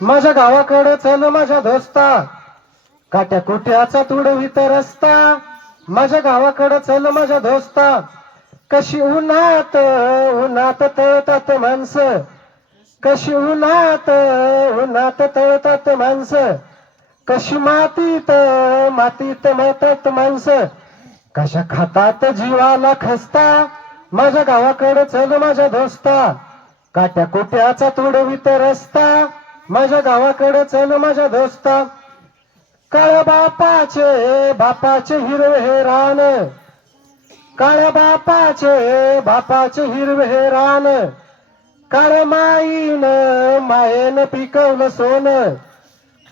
माझ्या गावाकडे चल माझ्या दोस्ता, काट्या कुट्याचा तुडवीत रस्ता. माझ्या गावाकडे चल माझ्या दोस्ता, कशी उन्हात उन्हात तळतात माणसं, कशी उन्हात उन्हात तळतात माणसं, कशी मातीत मातीत मळतात माणसं, कशा खातात जीवाला खस्ता. माझ्या गावाकडे चल माझ्या दोस्ता, काट्या कुट्याचा तुडवीत रस्ता. माझ्या गावाकडे चल माझ्या दोस्ता, काळ्या बापाचे हिरवे हे रान, काळ्या बापाचे हिरवे हे रान, काळ्या मायेनं पिकवलं सोनं,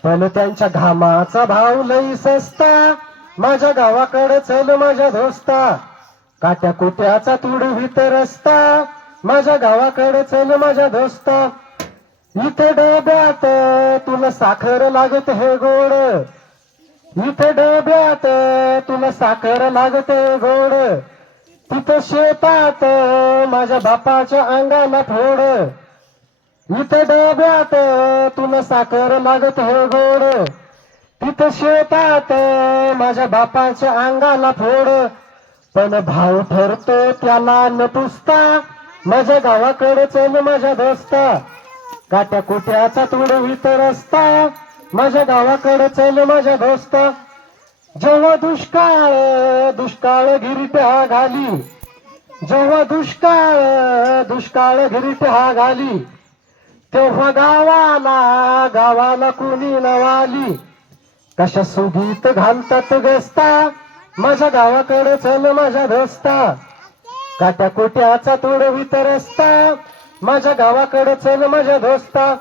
पण त्यांच्या घामाचा भाव लई सस्ता. माझ्या गावाकडे चल माझ्या दोस्ता, काट्या कुट्याचा तुडवीत रस्ता. माझ्या गावाकडे चल माझ्या दोस्ता, इथे डब्यात तुला साखर लागत हे गोड, इथे डब्यात तुला साखर लागते गोड, तिथं शेतात माझ्या बापाच्या अंगाला फोड, इथे डब्यात तुला साखर लागत हे गोड, तिथं शेतात माझ्या बापाच्या अंगाला फोड, पण भाव ठरतो त्याला न पुसता. माझ्या गावाकडे चल माझ्या दोस्ता, काट्या कुट्याचा तुडवीत रस्ता. माझ्या गावाकडे चल माझ्या दोस्ता, जेव्हा दुष्काळ गिरिट्या घाली, जेव्हा दुष्काळ गिरिट्या घाली, तेव्हा गावाला कुणी नवाली, कशा सुगीत घालतात गस्ता. माझ्या गावाकडे चल माझ्या दोस्ता, काट्या कुट्याचा तुडवीत रस्ता. माझ्या गावाकडे चल माझ्या दोस्ता,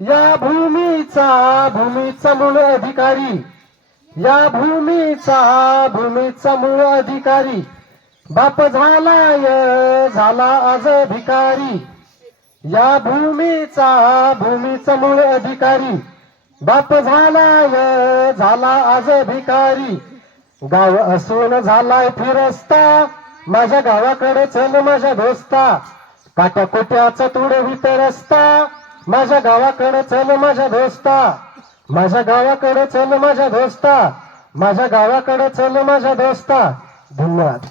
या भूमीचा मूळ अधिकारी, या भूमीचा मूळ अधिकारी, बाप झाला आज भिकारी. या भूमीचा मूळ अधिकारी, बाप झाला आज भिकारी. गाव असून झालाय फिरस्ता. माझ्या गावाकडे चल माझ्या दोस्ता, काट्या कुट्याचा तुडवीत रस्ता. माझ्या गावाकडे चल माझ्या दोस्ता, माझ्या गावाकडे चल माझ्या दोस्ता, माझ्या गावाकडे चल माझ्या दोस्ता. धन्यवाद.